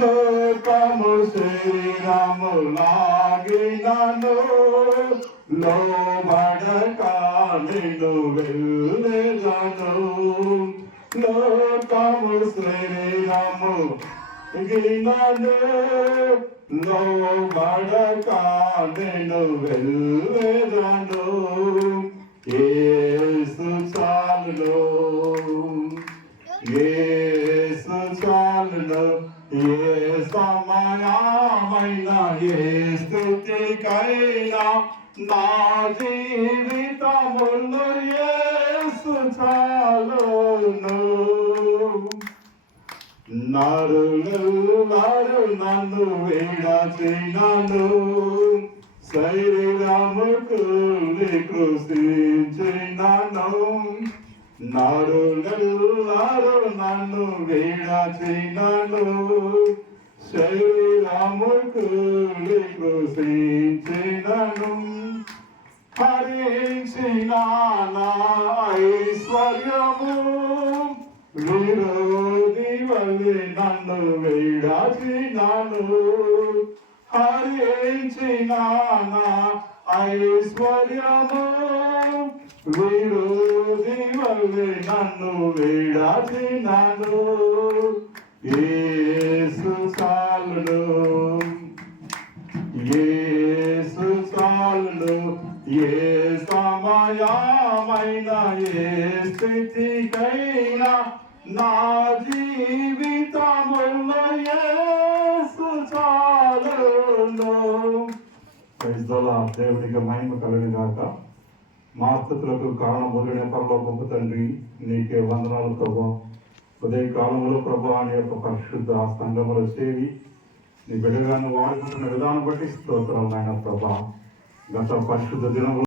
లోకము శరీరము లాగినను లోబడక నిన్ను వెళ్ళెదను. లోకము శరీరము గినను లోబడక నిన్ను వెళ్ళెదను. యేసు చాలును, యేసు చాలును. ఏ సమయమైనా ఏ స్థితికైనా నా జీవితములో యేసు చాలును. నరులెల్లరు నన్ను విడచినను శరీరముకు కృషించినను. నరులెల్లరు నన్ను విడచినను శరీరముకు కృషించినను. హరించిన నా ఐశ్వర్యము విరోధి వలె నన్ను విడచినను. హరించిన నా ఐశ్వర్యము విరోధి వలె నన్ను విడచినను. యేసు చాలును, యేసు చాలును. ఏ సమయమైనా ఏ స్థితికైనా నా జీవితములో యేసు చాలును. దేవుడికి మహిమ కలుగును గాక. మా స్థుతులకు కారణములైన పరలోకపు తండ్రి, నీకే వందనాలు ప్రభా. ఉదయ కాలంలో ప్రభా నీ యొక్క పరిశుద్ధ సంఘములో చేరి నీ బిడ్డగాను వాడుకుంటున్న విధానం బట్టి స్తోత్రాలు నాయన ప్రభా. గత పరిశుద్ధ దినములు